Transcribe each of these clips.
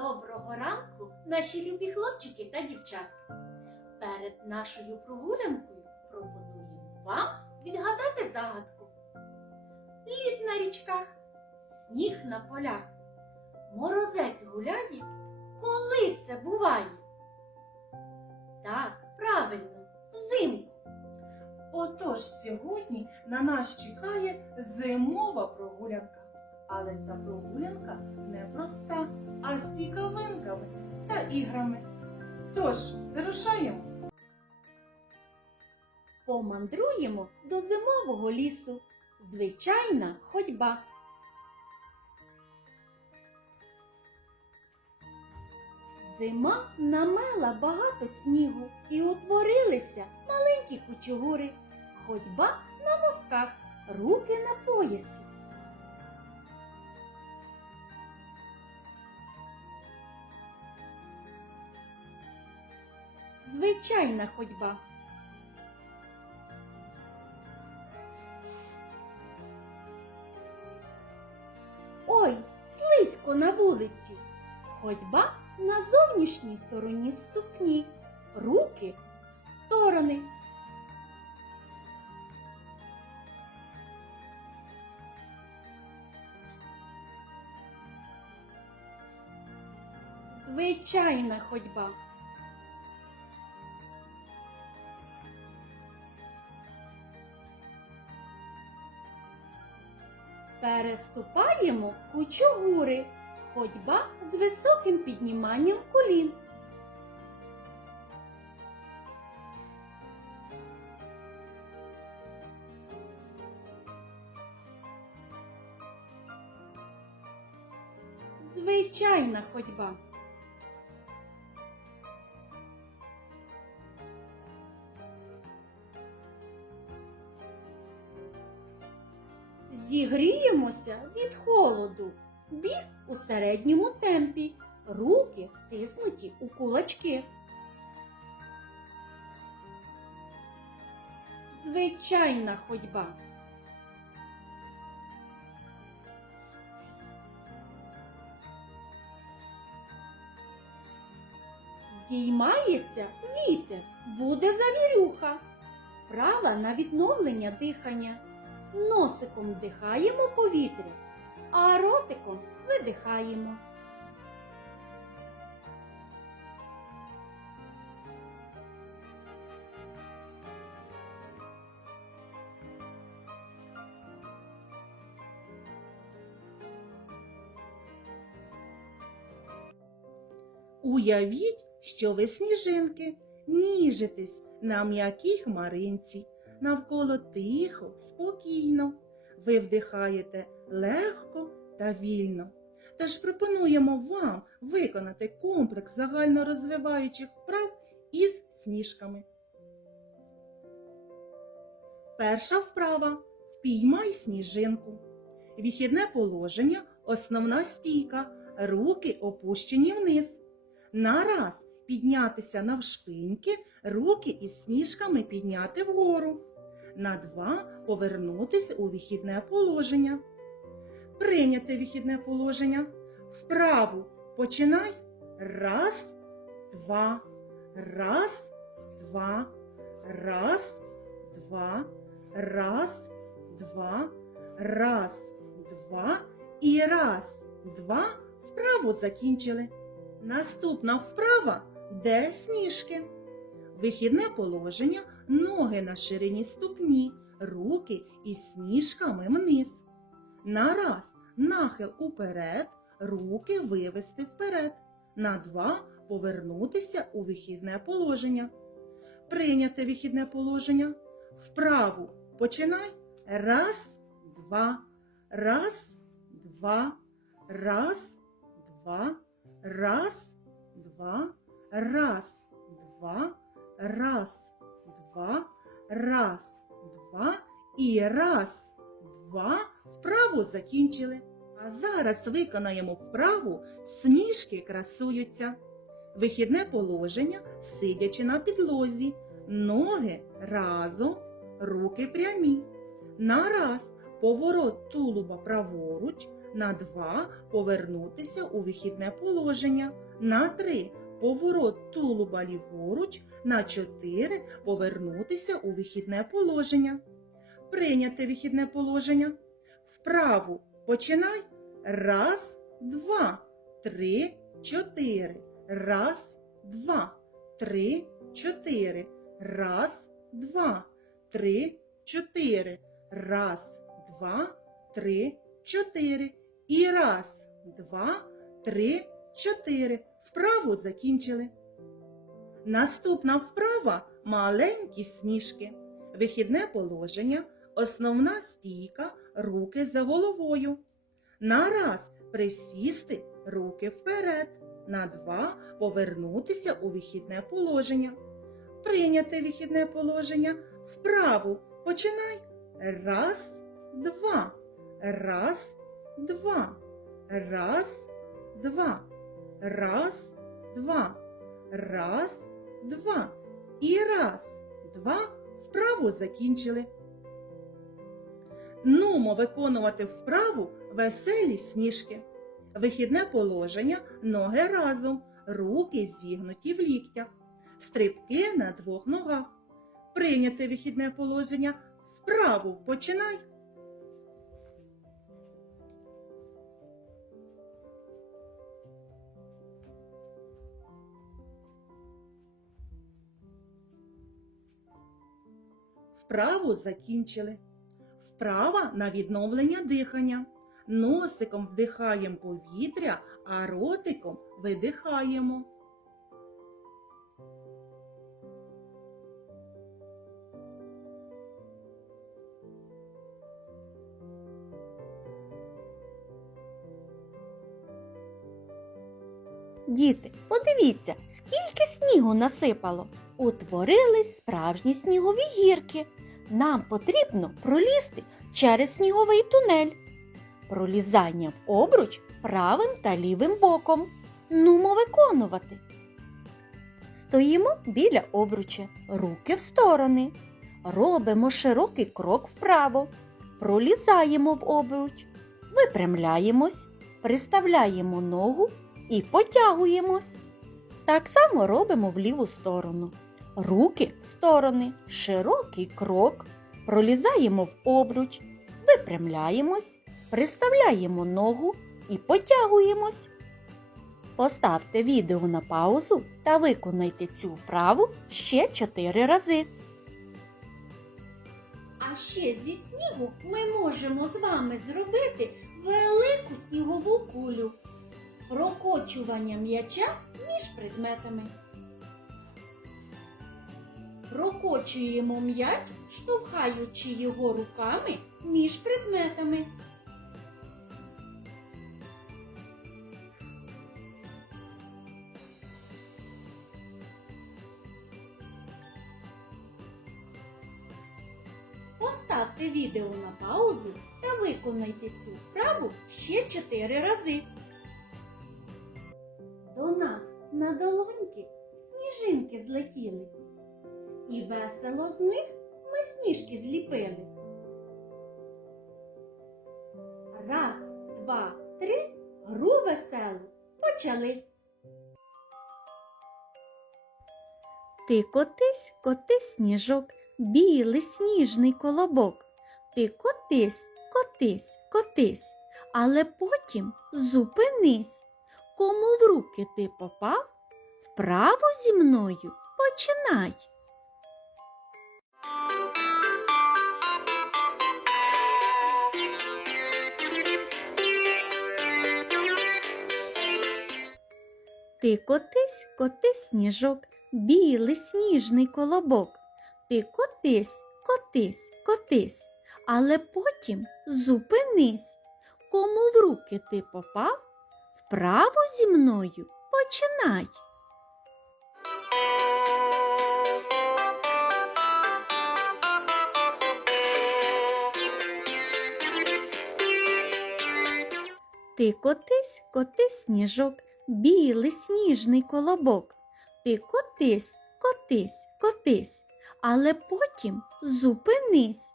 Доброго ранку, наші любі хлопчики та дівчатки. Перед нашою прогулянкою пропонуємо вам відгадати загадку. Лід на річках, сніг на полях. Морозець гуляє, коли це буває? Так, правильно, взимку. Отож, сьогодні на нас чекає зимова прогулянка. Але ця прогулянка не проста, а з цікавинками та іграми. Тож, вирушаємо. Помандруємо до зимового лісу. Звичайна ходьба. Зима намела багато снігу і утворилися маленькі кучугури. Ходьба на носках, руки на поясі. Звичайна ходьба. Ой, слизько на вулиці. Ходьба на зовнішній стороні ступні, руки сторони. Звичайна ходьба. Переступаємо кучугури. Ходьба з високим підніманням колін. Звичайна ходьба. Зігріємося від холоду. Біг у середньому темпі, руки стиснуті у кулачки. Звичайна ходьба. Здіймається вітер, буде завірюха. Вправа на відновлення дихання. Носиком вдихаємо повітря, а ротиком видихаємо. Уявіть, що ви сніжинки, ніжитесь на м'якій хмаринці, навколо тихо, спокійно. Ви вдихаєте легко та вільно. Тож пропонуємо вам виконати комплекс загальнорозвиваючих вправ із сніжками. Перша вправа впіймай сніжинку. Вихідне положення, основна стійка, руки опущені вниз. На раз піднятися навшпиньки, руки із сніжками підняти вгору. На два повернутися у вихідне положення. Прийняти вихідне положення. Вправу починай. Раз, два, раз, два, раз, два, раз, два, раз, два і раз, два. Вправу закінчили. Наступна вправа де сніжки. Вихідне положення, ноги на ширині ступні, руки із сніжками вниз. На раз нахил уперед, руки вивести вперед. На два повернутися у вихідне положення. Прийняти вихідне положення. Вправу починай. Раз, два, раз, два, раз, два. Раз, два, раз, два, раз, два, раз, два і раз, два. Вправу закінчили. А зараз виконаємо вправу сніжки красуються. Вихідне положення, сидячи на підлозі, ноги разом, руки прямі. На раз поворот тулуба праворуч, На 2 повернутися у вихідне положення. На 3 поворот тулуба ліворуч. На 4 повернутися у вихідне положення. Прийняти вихідне положення. Вправу починай. Раз, два, три, чотири. Раз, два, три, чотири. Раз, два, три, чотири. Раз, два, три, чотири. І раз, два, три, чотири. Вправу закінчили. Наступна вправа маленькі сніжки. Вихідне положення, основна стійка, руки за головою. На раз присісти, руки вперед. На два повернутися у вихідне положення. Прийняти вихідне положення. Вправу починай. Раз, два. Раз, два. Раз, два. Раз, два. Раз, два. І раз, два. Вправу закінчили. Нумо виконувати вправу веселі сніжки. Вихідне положення, ноги разом, руки зігнуті в ліктях, стрибки на двох ногах. Прийняти вихідне положення. Вправу починай. Вправу закінчили. Вправа на відновлення дихання. Носиком вдихаємо повітря, а ротиком видихаємо. Діти, подивіться, скільки снігу насипало. Утворились справжні снігові гірки. Нам потрібно пролізти через сніговий тунель. Пролізання в обруч правим та лівим боком. Нумо виконувати. Стоїмо біля обруча, руки в сторони. Робимо широкий крок вправо. Пролізаємо в обруч. Випрямляємось, приставляємо ногу і потягуємось. Так само робимо в ліву сторону. Руки в сторони, широкий крок, пролізаємо в обруч, випрямляємось, приставляємо ногу і потягуємось. Поставте відео на паузу та виконайте цю вправу ще 4 рази. А ще зі снігу ми можемо з вами зробити велику снігову кулю прокочування м'яча між предметами. Прокочуємо м'яч, штовхаючи його руками між предметами. Поставте відео на паузу та виконайте цю вправу ще 4 рази. До нас на долоньки сніжинки злетіли, і весело з них ми сніжки зліпили. Раз, два, три, гру веселу почали. Ти котись, котись сніжок, білий сніжний колобок. Ти котись, котись, котись, але потім зупинись. Кому в руки ти попав, вправо зі мною починай. Ти котись, котись сніжок, білий сніжний колобок. Ти котись, котись, котись, але потім зупинись. Кому в руки ти попав, вправо зі мною починай. Ти котись, котись сніжок, білий сніжний колобок. Ти котись, котись, котись, але потім зупинись.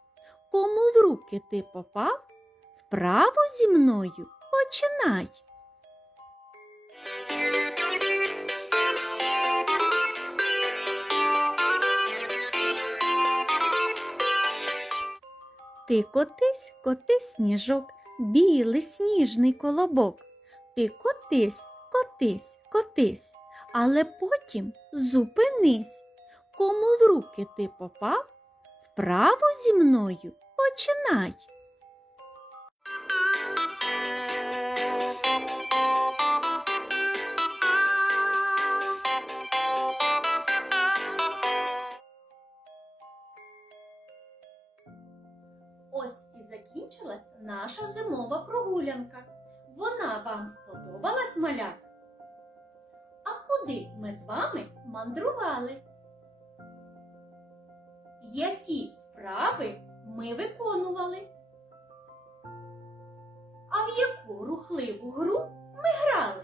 Кому в руки ти попав, вправо зі мною Починай. Ти котись, котись, сніжок, білий сніжний колобок. Ти котись, котись, котись, але потім зупинись. Кому в руки ти попав, вправо зі мною починай. Ось і закінчилась наша зимова прогулянка. Вона вам сподобалась, малята? Куди ми з вами мандрували? Які вправи ми виконували? А в яку рухливу гру ми грали?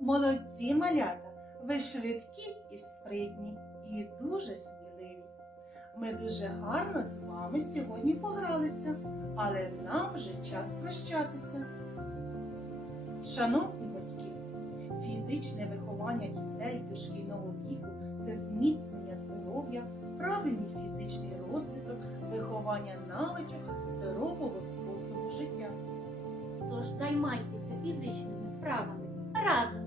Молодці малята, ви швидкі і спритні, і дуже сміливі. Ми дуже гарно з вами сьогодні погралися, але нам вже час прощатися. Шановні фізичне виховання дітей дошкільного віку. Це зміцнення здоров'я, правильний фізичний розвиток, виховання навичок здорового способу життя. Тож займайтеся фізичними вправами. Разом